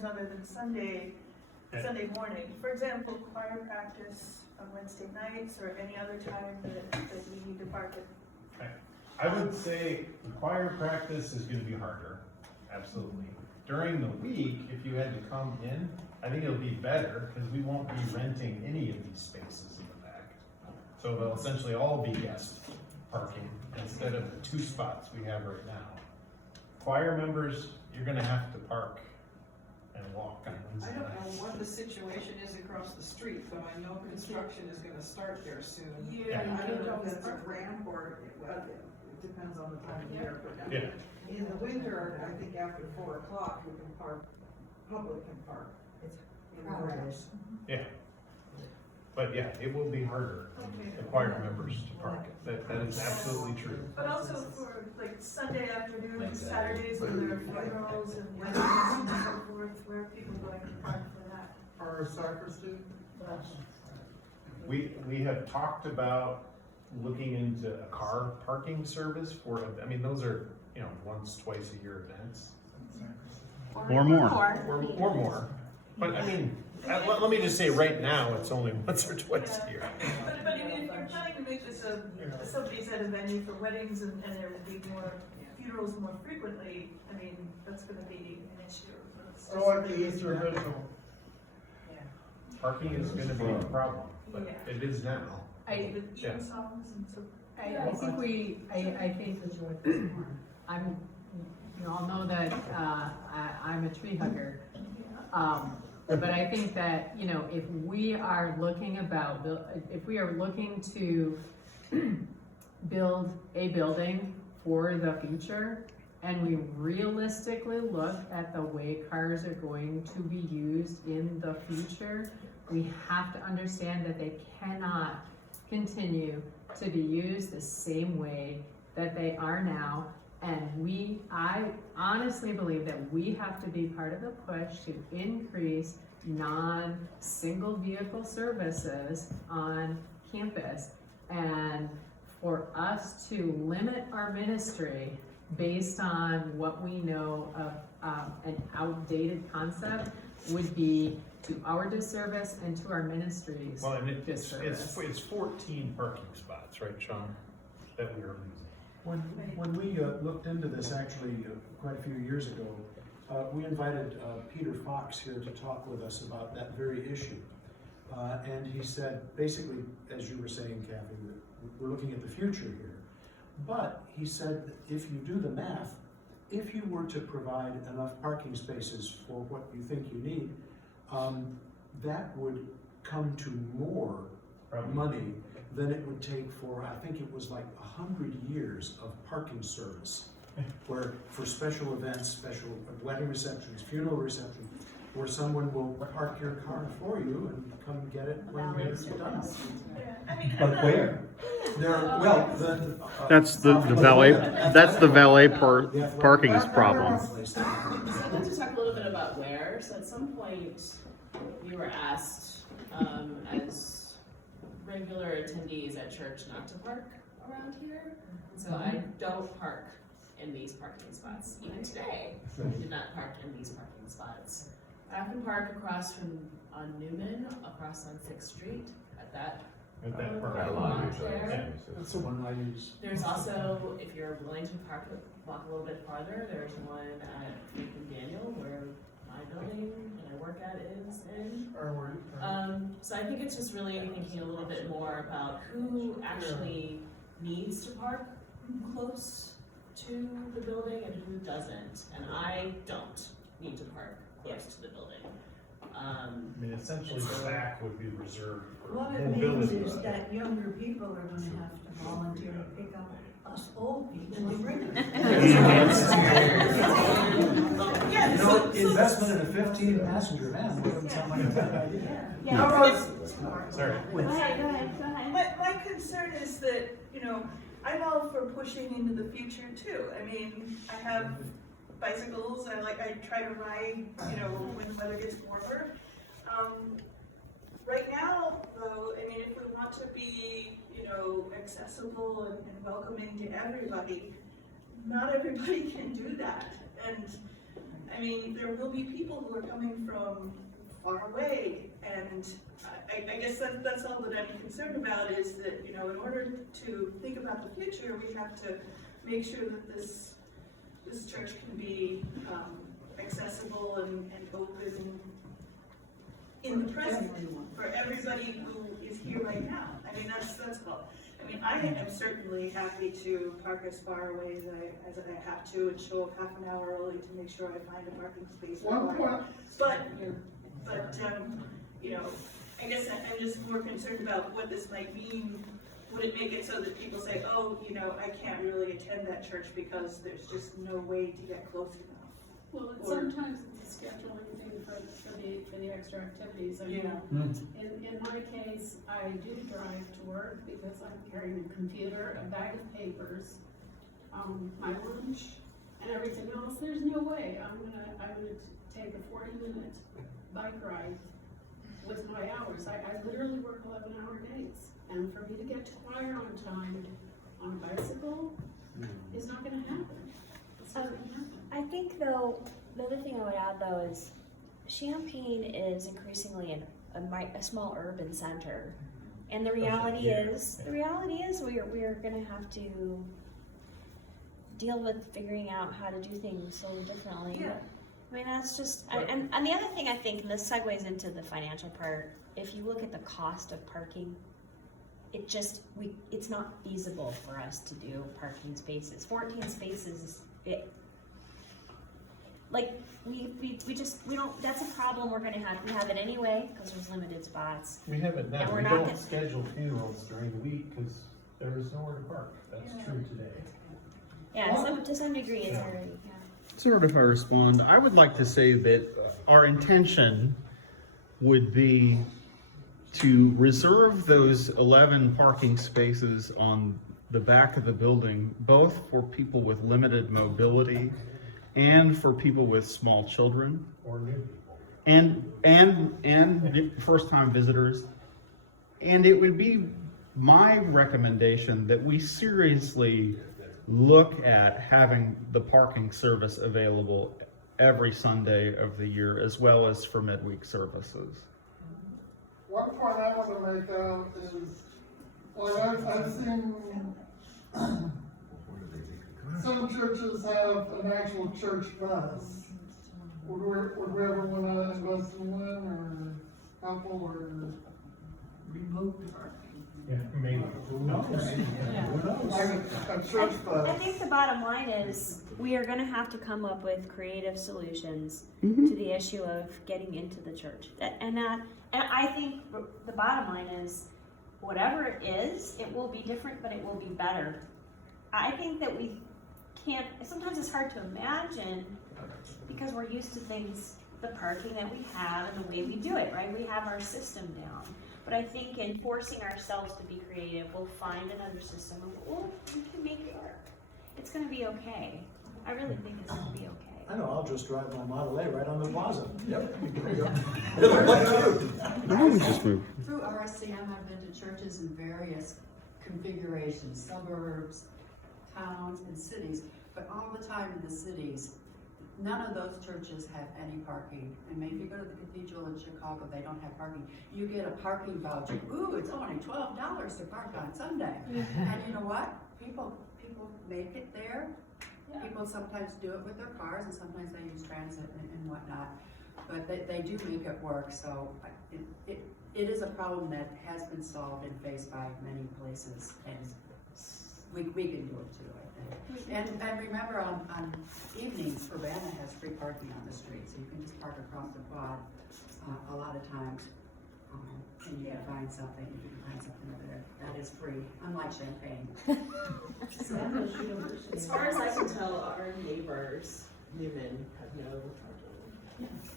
times other than Sunday morning. For example, choir practice on Wednesday nights or any other time that we need to park it. Okay. I would say choir practice is gonna be harder, absolutely. During the week, if you had to come in, I think it'll be better, because we won't be renting any of these spaces in the back. So they'll essentially all be guest parking, instead of the 2 spots we have right now. Choir members, you're gonna have to park and walk on I Wednesday don't nights. know what the situation is across the street, but I know construction is gonna start there soon. Yeah. I don't know if that's a ramp or, well, it depends on the time of year, but Yeah. in the winter, I think after 4 o'clock, you can park, public can park. It's in the ramps. Yeah. But yeah, it will be harder Okay. for choir members to park. That is absolutely true. But also for like Sunday afternoon and Saturdays when there are funerals and weddings and so forth, where are people going to park for that? Or a soccer student. We have talked about looking into a car parking service for, I mean, those are, once, twice a year events. Or more. Or more. But I mean, let me just say right now, it's only once or twice a year. But I mean, if you're planning to make this somebody's at a venue for weddings and there will be more funerals more frequently, I mean, that's gonna be an issue. It's I just- like the Easter Vigil. Parking is gonna be a problem, but Yeah. it is now. With Yeah. even songs and so. I think I'm, you all know that, I'm a tree hugger. But I think that, if we are looking to build a building for the future, and we realistically look at the way cars are going to be used in the future, we have to understand that they cannot continue to be used the same way that they are now. And I honestly believe that we have to be part of the push to increase non-single vehicle services on campus. And for us to limit our ministry based on what we know of an outdated concept would be to our disservice and to our ministries Well, and disservice. it's 14 parking spots, right, Sean, that we are losing. When we looked into this actually quite a few years ago, we invited Peter Fox here to talk with us about that very issue. And he said, basically, as you were saying, Kathy, that we're looking at the future here. But he said, that if you do the math, if you were to provide enough parking spaces for what you think you need, that would come to more Probably. money than it would take for, I think it was like 100 years of parking service, where for special events, special wedding receptions, funeral receptions, where someone will park your car for you and come get it when it's done. Yeah, I mean, But where? That's the valet, that's the valet parking's problem. So I'd like to talk a little bit about where. So at some point, we were asked, as regular attendees at church, not to park around here. So I don't park in these parking spots. Even today, I did not park in these parking spots. I often park across from, on Newman, across on 6th Street, at that. At that Park parking lot lot. there. That's the one I use. There's also, if you're willing to walk a little bit farther, there's one at Faith and Daniel where my building that I work at is in. So I think it's just really thinking a little bit more about who actually needs to park close to the building and who doesn't. And I don't need to park close to the building. I mean, essentially the back would be reserved for What it means is that younger people are gonna have to volunteer to pick up us old people and bring them. You know, investment in a 15-passenger van wouldn't sound like a bad idea. Sorry. Go ahead. My concern is that, I'm all for pushing into the future too. I mean, I have bicycles, I try to ride, when the weather gets warmer. Right now, though, I mean, if we want to be, accessible and welcoming to everybody, not everybody can do that. And I mean, there will be people who are coming from far away, and I guess that's all that I'm concerned about, is that, you know, in order to think about the future, we have to make sure that this church can be accessible and open in the present for everybody who is here right now. I mean, that's all. I mean, I am certainly happy to park as far away as I have to and show up half an hour early to make sure I find a parking space. But, you know, I guess I'm just more concerned about what this might mean. Would it make it so that people say, oh, you know, I can't really attend that church because there's just no way to get close enough? Well, sometimes it's a scheduling thing for the extra activities. I mean, in my case, I do drive to work because I'm carrying a computer, a bag of papers, my lunch, and everything else. There's no way I would take a 40-minute bike ride with my hours. I literally work 11-hour days, and for me to get to choir on time on a bicycle is not going to happen. It's not going to happen. I think though, the other thing I would add though is Champaign is increasingly a small urban center. And the reality is we're gonna have to deal with figuring out how to do things a little differently. Yeah. I mean, that's just, and the other thing I think, and this segues into the financial part, if you look at the cost of parking, it's not feasible for us to do parking spaces. 14 spaces, we don't, that's a problem we have it anyway, because there's limited spots. We have it And now, we're we not don't gonna- schedule funerals during the week because there is nowhere to park, that's true today. Yeah, to some degree it's already, yeah. Sort of, if I respond, I would like to say that our intention would be to reserve those 11 parking spaces on the back of the building, both for people with limited mobility and for people with small children Or new people. and first-time visitors. And it would be my recommendation that we seriously look at having the parking service available every Sunday of the year, as well as for midweek services. One point I want to make out is, like I've seen some churches have an actual church bus. Would we ever want to invest in one, or couple, or? Remove the parking. Yeah, maybe. Like a church bus? I think the bottom line is we are gonna have to come up with creative solutions to the issue of getting into the church. And I think the bottom line is, whatever it is, it will be different, but it will be better. I think that we can't, sometimes it's hard to imagine because we're used to things, the parking that we have and the way we do it, right? We have our system down. But I think in forcing ourselves to be creative, we'll find another system and we can make it work. It's gonna be okay. I really think it's gonna be okay. I know, I'll just drive my Model A right on the plaza. Yep. There you go. Why don't we just move? Through RSCM, I've been to churches in various configurations, suburbs, towns, and cities, but all the time in the cities, none of those churches have any parking. And maybe if you go to the cathedral in Chicago, they don't have parking. You get a parking voucher. Ooh, it's only $12 to park on Sunday. And you know what? People make it there. Yeah. People sometimes do it with their cars, and sometimes they use transit and whatnot. But they do make it work, so it is a problem that has been solved and faced by many places, and we can do it too, I think. And remember, on evenings, Urbana has free parking on the street, so you can just park across the quad a lot of times. And you can find something over there. That is free, unlike Champaign. As far as I can tell, our neighbors, Newman, have no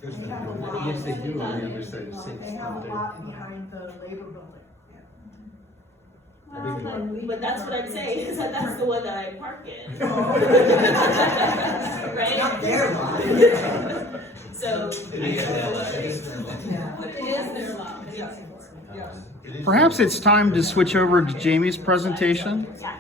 parking. Yes, they do on the other side of Sixth. They have a lot behind the labor building. But that's what I'm saying, is that's the one that I park in. Right? Not their lot. So, It is their lot. Perhaps it's time to switch over to Jamie's presentation. Yeah.